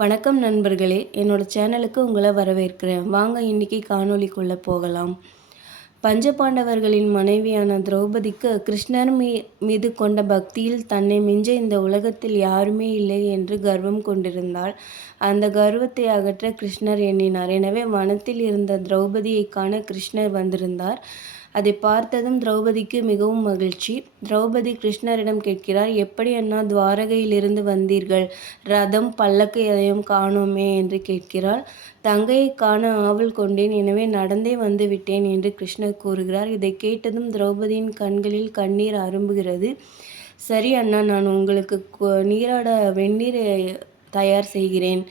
வணக்கம் நண்பர்களே. என்னோட சேனலுக்கு உங்களை வரவேற்கிறேன். வாங்க இன்னைக்கு காணொளிக்குள்ளே போகலாம். பஞ்சபாண்டவர்களின் மனைவியான திரௌபதிக்கு கிருஷ்ணர் மீ மீது கொண்ட பக்தியில் தன்னை மிஞ்ச இந்த உலகத்தில் யாருமே இல்லை என்று கர்வம் கொண்டிருந்தாள். அந்த கர்வத்தை அகற்ற கிருஷ்ணர் எண்ணினார். எனவே வனத்தில் இருந்த திரௌபதியை காண கிருஷ்ணர் வந்திருந்தார். அதை பார்த்ததும் திரௌபதிக்கு மிகவும் மகிழ்ச்சி. திரௌபதி கிருஷ்ணரிடம் கேட்கிறார் எப்படி அண்ணா துவாரகையிலிருந்து வந்தீர்கள்? ரதம் பல்லக்கு எதையும் காணோமே என்று கேட்கிறாள் தங்கையை காண ஆவல் கொண்டேன் எனவே நடந்தே வந்து விட்டேன் என்று கிருஷ்ணர் கூறுகிறார். இதை கேட்டதும் திரௌபதியின் கண்களில் கண்ணீர் அரும்புகிறது. சரி அண்ணா நான் உங்களுக்கு நீராட வெந்நீர் தயார் செய்கிறேன்.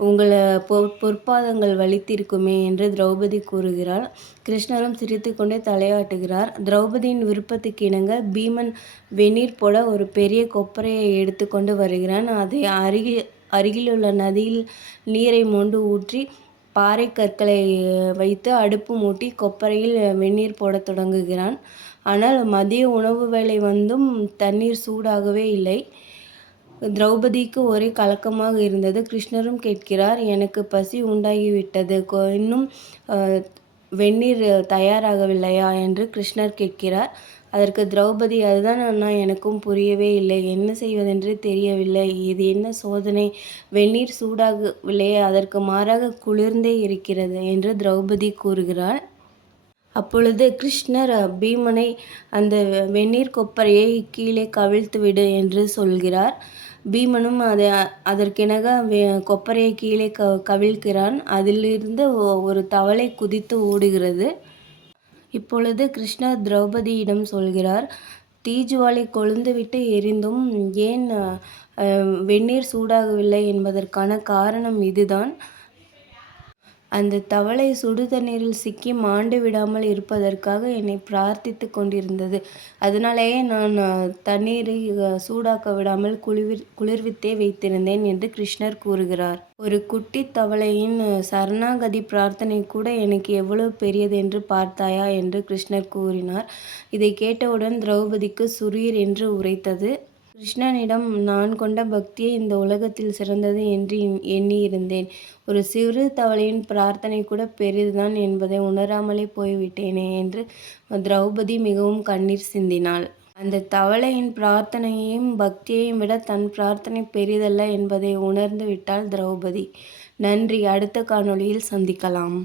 உங்களை பொ பொற்பாதங்கள் வலித்திருக்குமே என்று திரௌபதி கூறுகிறாள். கிருஷ்ணரும் சிரித்துக்கொண்டே தலையாட்டுகிறார். திரௌபதியின் விருப்பத்துக்கு இணங்க பீமன் வெந்நீர் போட ஒரு பெரிய கொப்பரையை எடுத்துக்கொண்டு வருகிறான். அதை அருகில் அருகிலுள்ள நதியில் நீரை மொண்டு ஊற்றி பாறை கற்களை வைத்து அடுப்பு மூட்டி கொப்பரையில் வெந்நீர் போடத் தொடங்குகிறான். ஆனால் மதிய உணவு வேலை வந்தும் தண்ணீர் சூடாகவே இல்லை. திரௌபதிக்கு ஒரே கலக்கமாக இருந்தது. கிருஷ்ணரும் கேட்கிறார் எனக்கு பசி உண்டாகிவிட்டது. இன்னும் வெந்நீர் தயாராகவில்லையா? என்று கிருஷ்ணர் கேட்கிறார். அதற்கு திரௌபதி அதுதான் அண்ணா எனக்கும் புரியவே இல்லை. என்ன செய்வதென்று தெரியவில்லை. இது என்ன சோதனை? வெந்நீர் சூடாகவில்லையே அதற்கு மாறாக குளிர்ந்தே இருக்கிறது என்று திரௌபதி கூறுகிறார் அப்பொழுது கிருஷ்ணர் பீமனை அந்த வெந்நீர் கொப்பரையை கீழே கவிழ்த்து விடு என்று சொல்கிறார். பீமனும் அதை அதற்கெனக வே கொப்பரையை கீழே க கவிழ்க்கிறான். அதிலிருந்து ஒரு தவளை குதித்து ஓடுகிறது. இப்பொழுது கிருஷ்ணர் திரௌபதியிடம் சொல்கிறார் தீஜுவாலை கொழுந்துவிட்டு எரிந்தும் ஏன் வெந்நீர் சூடாகவில்லை என்பதற்கான காரணம் இதுதான். அந்த தவளை சுடு தண்ணீரில் சிக்கி மாண்டு விடாமல் இருப்பதற்காக என்னை பிரார்த்தித்து கொண்டிருந்தது. அதனாலேயே நான் தண்ணீரை சூடாக்க விடாமல் குளிர் குளிர்வித்தே வைத்திருந்தேன் என்று கிருஷ்ணர் கூறுகிறார். ஒரு குட்டி தவளையின் சரணாகதி பிரார்த்தனை கூட எனக்கு எவ்வளவு பெரியது என்று பார்த்தாயா? என்று கிருஷ்ணர் கூறினார். இதை கேட்டவுடன் திரௌபதிக்கு சுரீர் என்று உரைத்தது. கிருஷ்ணனிடம் நான் கொண்ட பக்தியே இந்த உலகத்தில் சிறந்தது என்று எண்ணியிருந்தேன். ஒரு சிறு தவளையின் பிரார்த்தனை கூட பெரிதுதான் என்பதை உணராமலே போய்விட்டேனே என்று திரௌபதி மிகவும் கண்ணீர் சிந்தினாள். அந்த தவளையின் பிரார்த்தனையையும் பக்தியையும் விட தன் பிரார்த்தனை பெரிதல்ல என்பதை உணர்ந்து விட்டாள் திரௌபதி. நன்றி அடுத்த காணொளியில் சந்திக்கலாம்.